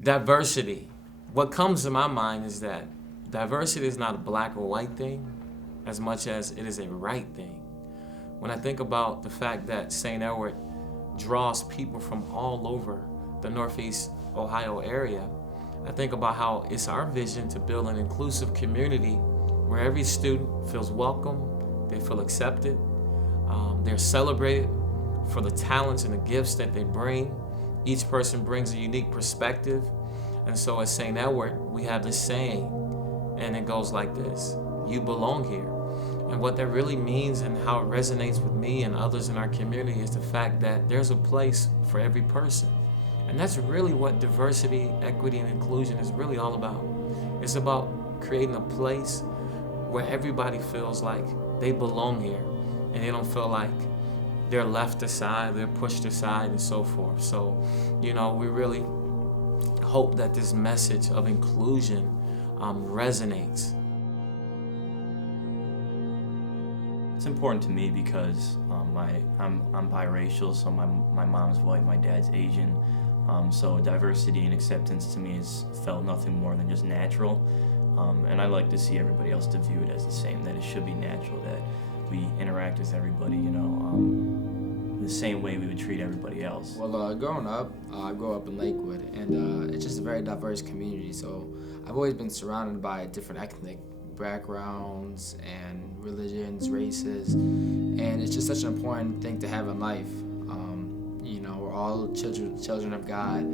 Diversity. What comes to my mind is that diversity is not a black or white thing as much as it is a right thing. When I think about the fact that St. Edward draws people from all over the Northeast Ohio area, I think about how it's our vision to build an inclusive community where every student feels welcome, they feel accepted, they're celebrated for the talents and the gifts that they bring. Each person brings a unique perspective. And so at St. Edward, we have this saying, and it goes like this: you belong here. And what that really means and how it resonates with me and others in our community is the fact that there's a place for every person. And that's really what diversity, equity, and inclusion is really all about. It's about creating a place where everybody feels like they belong here and they don't feel like they're left aside, they're pushed aside, and so forth. So, we really hope that this message of inclusion resonates. It's important to me because I'm biracial, so my mom's white, my dad's Asian. So diversity and acceptance to me is felt nothing more than just natural. And I like to see everybody else to view it as the same, that it should be natural, that we interact with everybody, the same way we would treat everybody else. Well, growing up, I grew up in Lakewood, and it's just a very diverse community. So I've always been surrounded by different ethnic backgrounds and religions, races, and it's just such an important thing to have in life. We're all children of God.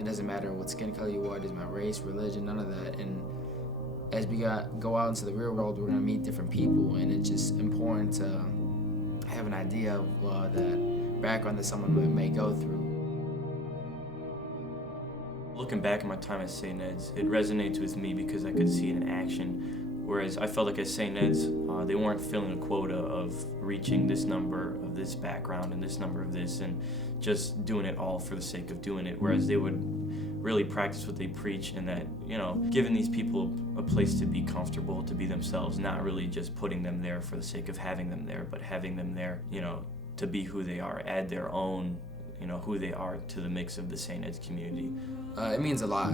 It doesn't matter what skin color you are, it doesn't matter race, religion, none of that. And as we go out into the real world, we're gonna meet different people, and it's just important to have an idea of that background that someone may go through. Looking back at my time at St. Ed's, it resonates with me because I could see it in action. Whereas I felt like at St. Ed's, they weren't filling a quota of reaching this number of this background and this number of this and just doing it all for the sake of doing it. Whereas they would really practice what they preach, and that, giving these people a place to be comfortable, to be themselves, not really just putting them there for the sake of having them there, but having them there, to be who they are, add their own, who they are to the mix of the St. Ed's community. It means a lot.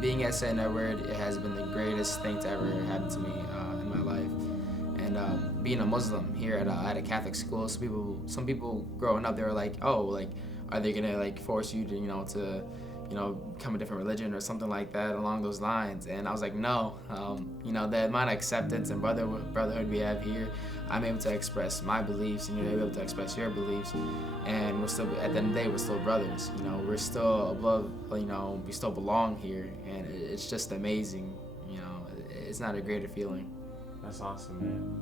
Being at St. Edward, it has been the greatest thing to ever happen to me in my life. And being a Muslim here at a Catholic school, some people growing up, they were like, oh, like, are they gonna force you to become a different religion or something like that along those lines? And I was like, no. The amount of acceptance and brotherhood we have here, I'm able to express my beliefs, and you're able to express your beliefs, and we're still, at the end of the day, we're still brothers. We're still above, we still belong here, and it's just amazing. It's not a greater feeling. That's awesome, man.